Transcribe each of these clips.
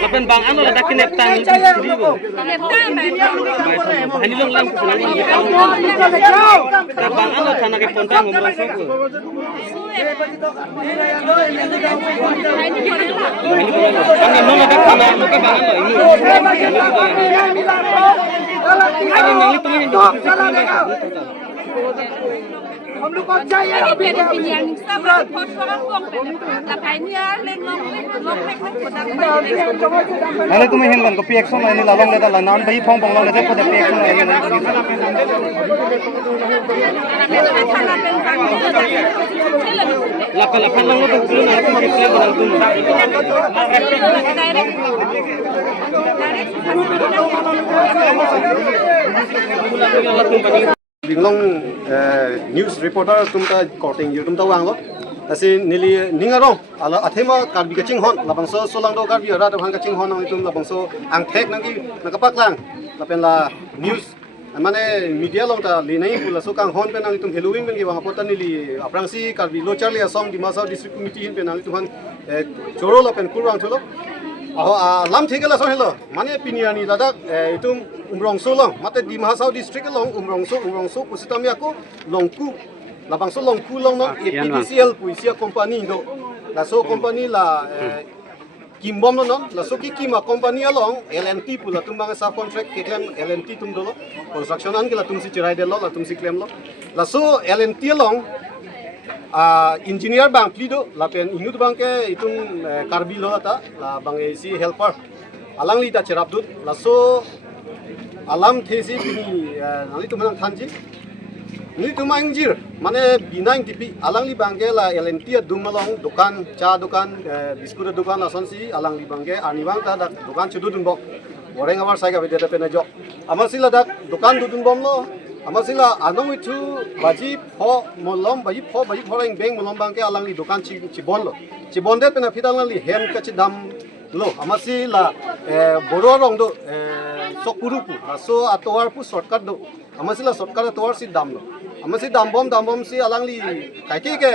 Lapan bang ano la dakin neptang di bo. Hani long lang ko lang ni bang ano thana ke pontang ngomong so ko. Ani no la thana lo ke bang ano ini. Ani nang itu ni हम लोग को चाहिए अभी पिनियान सब बहुत सारा कौन पे लगाइनिया ले लोग में को दाम Mana tu mungkin kan kopi ekson ini lalong leda lanan bayi pong pong leda ko kopi ekson ini. lapan lapan lang to kulo na ko kikle banang tu. Binglong news reporter tumta korting yu tumta wang lo. Tasi nili ningarong ala athema karbi kaching hon labang so solang do karbi ara hang kaching hon nang itum labang so ang thek nang ki nakapaklang lapen la news mane media long ta li nai pula so kang hon pe nang itum heluing ben ki wang pota nili aprangsi karbi lo charli asong dimasa district committee hin pe nang itum han choro lapen kurang cholo aho lam thegela so helo mane piniani lada itum umrongso long mate dimasa district long umrongso pusitamia ko longku labang so longku long no APDCL puisia company do la so company la kimbom no la so ki kima company along LNT pula tumbang sa contract ke claim LNT tum do construction an gela tum si chirai de lo la tum si claim lo la so LNT along engineer bang plido la pen ingut bang ke itum karbi lo ta la bang si helper alang li ta cherap dut la so alam thesi bini nali tum nang thanji ni tum angjir mane binang tipi alang li bang ke la LNT dumalong dukan cha dukan biskut dukan la sonsi alang li bang ke ani bang ta dak dukan chudu dun bok oreng awar sai ga bede pe na jo amasila dak dukan dudun bom lo amasila anong itu baji pho molom baji pho reng beng molom bang ke alang li dukan chi bon de pe na fidang li hem ka chi dam lo amasila boro rong do sokuru pu so atowar pu shortcut do amasila shortcut atowar si dam lo amasi dam bom si alang li kai ke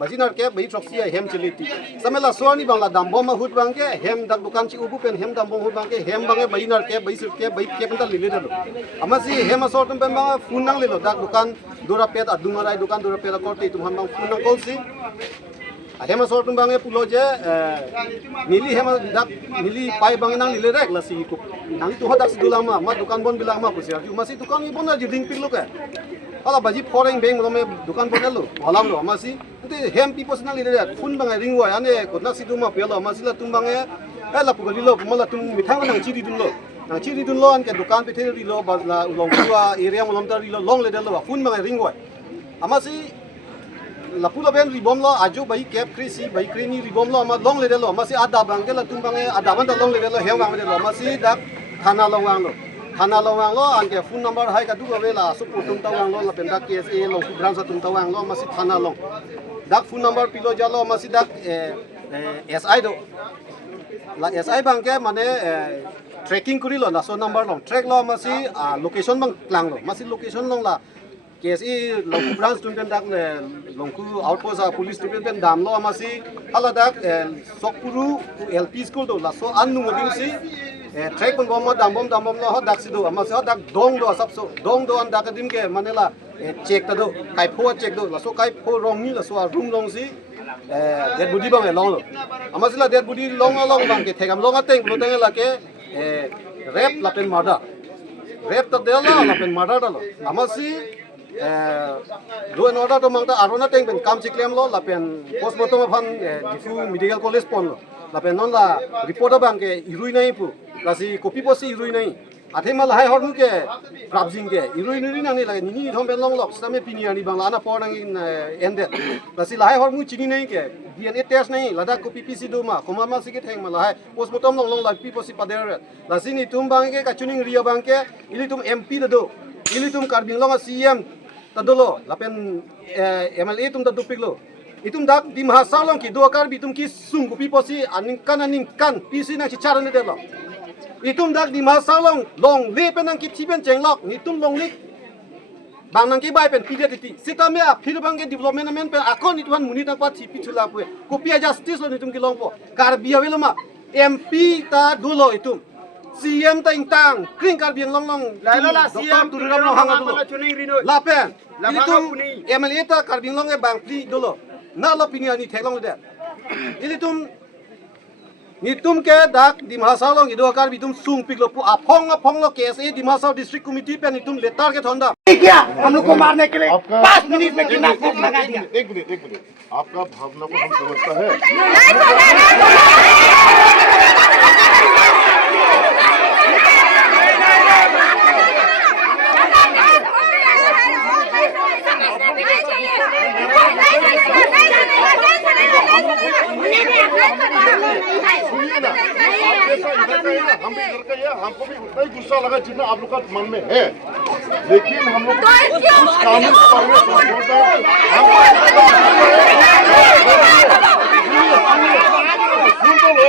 bajinar ke bai troxi hem chiliti samela suani bangla dam bom ma hut bang ke hem dak dukan chi ubu pen hem dam bom hut bang ke hem bang bajinar ke bai sir ke bai ke penta lile do amasi hem asor tum pen bang phun nang lilo dak dukan dura pet adungarai dukan dura pet korte tum ham bang phun nang kol si hem asor tum bang pulo je nili hem dak nili pai bang nang lile rek la si ku nang tu hodak sidulama ma dukan bon bilang ma pusia masi dukan ni bon ji ding pik lo ke ala baji foreng beng molome dukan bonel lo halam lo amasi te hem people nang lile phun bang ringwa ane kodnak siduma pelo amasi la tum bang la pugali lo mala tum mithang nang chiri dun lo an ke dukan pe theri lo bazla ulong tua area molom tar lo long le lo phun bang ringwa amasi la pula ben ribom lo aju bai cap krisi bai krini ribom lo ama long le lo amasi ada bang ke la tum bang ada ban long le lo hem bang le lo amasi dak thana long wang lo anke phone number hai ka du vela so putum tawang lo la penda KSA lo ku branch tum tawang lo masi thana long dak phone number pilo jalo masi dak SI do la SI bang ke mane tracking kuri lo na so number long track lo masi location bang klang lo masi location long la KSA lo ku branch tum dak le long ku outpost police tum pen dam lo masi ala dak sokuru LP school do la so annu modin si track pun bom dam bom lo hot dak sidu amase hot dak dong do asap so dong do an dak dim ke manela check ta do kai pho check do la so kai pho rong ni la so room long si dead body bang long lo amase la dead body long bang ke thegam long ateng lo teng la ke rape la pen murder rape ta de la pen murder lo amase do an order to mangta arona teng pen kam chiklem lo la pen postmortem phan difu medical college pon lo la pen non la report bang ke irui nai pu la si copy posi irui nai athema la hai hormu ke prabjing ke irui nuri nang ni la ni thom ben long lok same piniani bang la na por nang in ende la si la hai hormu chini nai ke DNA test nai la da copy pc do ma koma ma si ke theng ma la hai postmortem long la pi posi pader la si ni tum bang ke ka chuning ria bang ke ili tum MP do ili tum karbing long CM tadolo la pen MLA tum da dupik lo itum dak di mahasalong ki dua karbi tum ki sung ku piposi aning kan pc na chi charan de lo itum dak di mahasalong long le penang ki tiben chenglok ni tum long lik bang nang ki bai pen pide ti sita me a phir bang ke development men pen akon itwan muni ta pa thi pichula pu kopia justice lo nitum ki longpo Karbi awelo ma MP ta dulo itum CM ta intang kring Karbi long Lailo la CM turam long hanga dulo chuning rino. la pen La ilitum puni. MLA ta Karbi long e bang pli dulo na lo pinia ni thelong de ilitum nitum ke dak dimhasa long ido Karbi tum sung piklo pu apong lo case e dimhasa district committee पे नितुम letter के थोंदा क्या हम लोग को मारने के लिए आपका 5 मिनट में किडनैप लगा दिया। एक मिनट आपका भावना को हम समझता है हम भी इधर का ये हमको भी उतना ही गुस्सा लगा जितना आप लोग का मन में है लेकिन हम लोग कुछ कानून के बारे में सोचते हैं सुन तो लो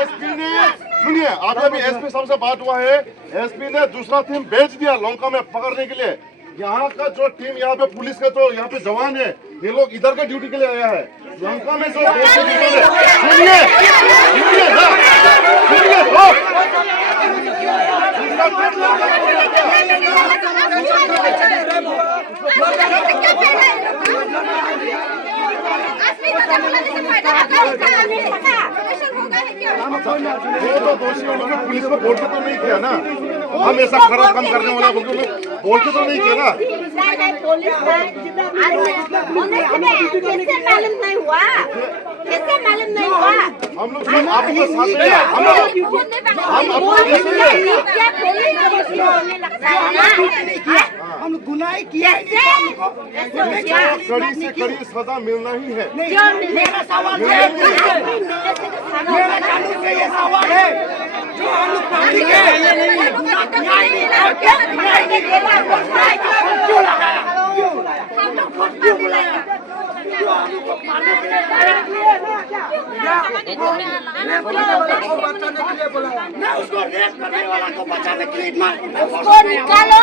एसपी ने सुनिए अभी भी एसपी साहब से बात हुआ है एसपी ने दूसरा टीम भेज दिया लंका में पकड़ने के लिए यहाँ का जो टीम यहाँ पे पुलिस का जो यहाँ पे जवान है ये लोग इधर का ड्यूटी के लिए आया है लंका में जो सुनिए वो तो दोषी उन्होंने पुलिस को बोल के तो नहीं किया ना हम ऐसा खराब काम करने वाला बोल के तो नहीं किया ना कैसे मालूम नहीं हुआ हम लोग सब आपको साथ दिया हम हम गुनाह किया कड़ी से कड़ी सजा मिलना ही है मेरा सवाल है मेरा कानून से ये सवाल है जो हम लोग पब्लिक है न्याय नहीं क्यों लगाया क्यों बुलाया क्यों हम लोग को मारने के लिए ना उसको रेप करने वाला को बचाने के लिए उसको निकालो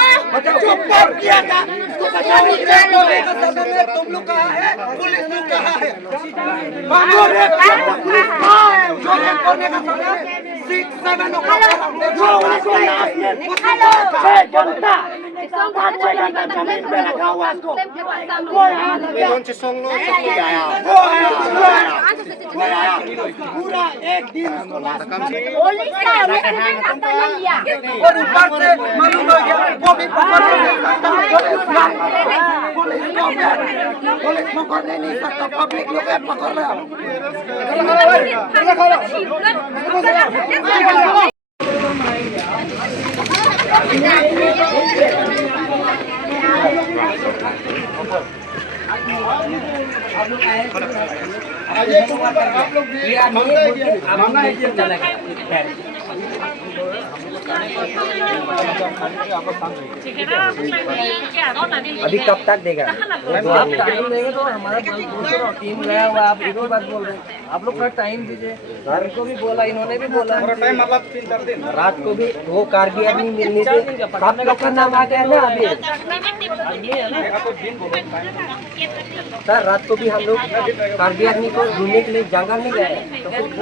जो पाप किया था उसको बचाने के लिए समय में तुम लोग कहा है पुलिस लोग कहा है जो रेप करने का समय 6-7 जो उसको निकालो 6 घंटा 5-6 घंटा जमीन पे रखा हुआ उसको कोई आया पूरा एक दिन उसको लाश पुलिस का नहीं लिया और ऊपर से मालूम हो गया वो भी पकड़ नहीं सकता पुलिस पकड़ नहीं सकता पब्लिक लोग पकड़ अभी कब तक देगा? आप टाइम देंगे तो हमारा टीम गया हुआ आप एक ही बात बोल रहे हैं आप लोग थोड़ा टाइम दीजिए घर को भी बोला इन्होंने भी बोला टाइम मतलब 3-4 दिन रात को भी वो कार्बी आदमी मिलने से आप लोग का नाम आ गया ना अभी सर रात को भी हम लोग कार्बी आदमी को ढूंढने के लिए जंगल में गए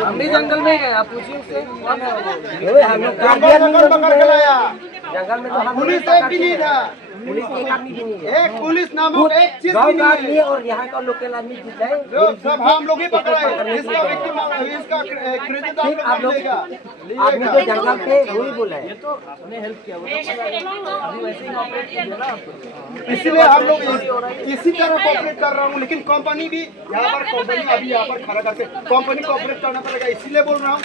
हम भी जंगल में गए आप पूछिए उससे हम लोग कार्बी आदमी जंगल में तो हम पुलिस एक भी नहीं था पुलिस एक आदमी भी नहीं है एक पुलिस नामक एक चीज गाँव भी का नहीं आदमी है और यहाँ का लोकल आदमी जीता है जो सब हम लोग ही पकड़ा है इसका victim इसका क्रेडिट ठीक आप लोग लेगा आदमी तो जंगल पे वही बोला है इसलिए हम लोग इसी तरह कोऑपरेट कर रहा हूँ लेकिन कंपनी भी यहाँ पर कंपनी अभी यहाँ पर खड़ा करके कंपनी कोऑपरेट करना पड़ेगा इसलिए बोल रहा हूँ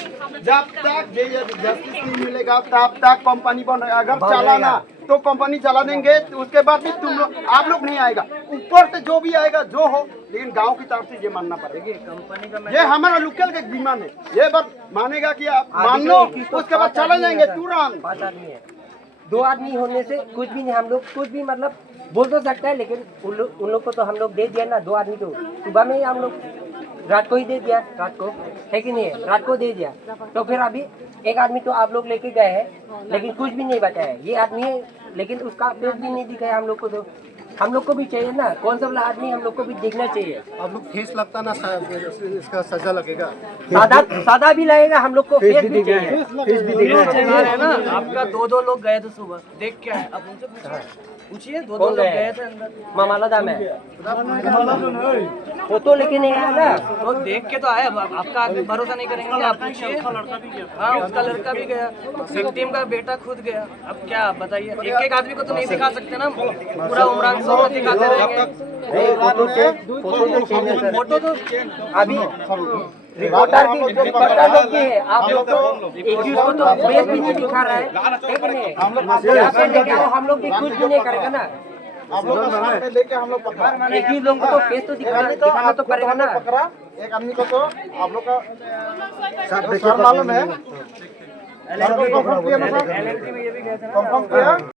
जब तक जस्टिस नहीं मिलेगा तब तक कंपनी बन अगर चलाना तो कंपनी चला देंगे, तो उसके बाद भी तुम लोग आप लोग नहीं आएगा, ऊपर से जो भी आएगा जो हो, लेकिन गांव की तरफ से ये मानना पड़ेगा। कंपनी का ये हमारा लोकल का डिमांड है, ये बात मानेगा कि आप मान लो, उसके बाद चले जाएंगे तुरंत। 5 आदमी है, 2 आदमी होने से कुछ भी नहीं, हम लोग कुछ भी मतलब बोल तो सकता है, लेकिन उन लोग को तो हम लोग दे दिया ना, 2 आदमी तो सुबह में ही हम लोग रात को ही दे दिया, रात को है कि नहीं है, रात को दे दिया। तो फिर अभी 1 आदमी तो आप लोग लेके गए हैं, लेकिन कुछ भी नहीं बताया, ये आदमी है लेकिन उसका फेस भी नहीं दिखाया हम लोग को। तो हम लोग को भी चाहिए ना, कौन सा वाला आदमी हम लोग को भी देखना चाहिए। आप लोग फेस लगता ना, इसका सजा लगेगा। सादा भी लगेगा, हम लोग को फेस भी चाहिए। फेस भी देखना चाहिए ना। आपका 2 लोग गए थे सुबह, देख क्या है, आप उनसे पूछिए। 2 लोग गए थे अंदर, मामाला दाम है वो तो लेके नहीं आया ना, तो देख के तो आए। आपका आदमी भरोसा नहीं करेंगे, आप पूछिए। हाँ, उसका लड़का भी गया, विक्टिम का बेटा खुद गया। अब क्या आप बताइए, एक आदमी को तो नहीं दिखा सकते ना, पूरा उमरान सौ को दिखाते रहेंगे। फोटो तो अभी रिपोर्टर लोग भी है, आप लोग तो एक चीज को तो फेस भी नहीं दिखा रहा है, यहाँ पे लेके आओ, हम लोग भी कुछ भी नहीं करेगा ना। आप लोग लेके हम लोग पकड़ा, एक ही लोग को तो फेस तो दिखाना तो पड़ेगा ना। पकड़ा एक आदमी को, तो आप लोग का मालूम है, कंफर्म किया।